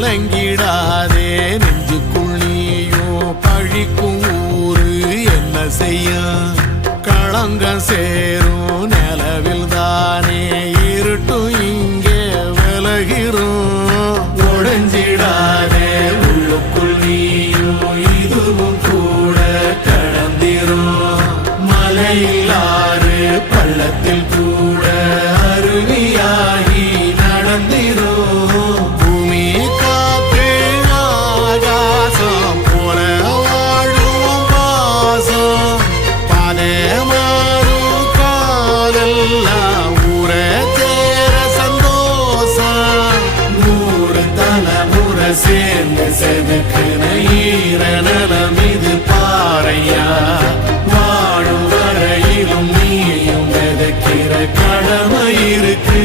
கலங்கிடாதே நெஞ்சுக்குள் நீயும் பழிக்கும் ஊரு என்ன செய்ய களங்கம் சேரும் நிலவில் தானே இருட்டும் இங்கே விலகிறோம் உடைஞ்சிடாதே உள்ளுக்குள் நீயும் இதுவும் கூட கடந்திரும் மலையிலாறு பள்ளத்தில் கூட அருவியாகி நடந்திரும் பூமி காத்து ஆகாசம் போல வாழும் பாசம் பாதை மாறும் காலெல்லாம் ஊர சேர சந்தோஷம் 100 தலைமுறை சேர்ந்து செதுக்குன ஈர நலம் இது பாறையா வாழும் வரையிலும் நீயும் விதைக்கிற கடமை இருக்கு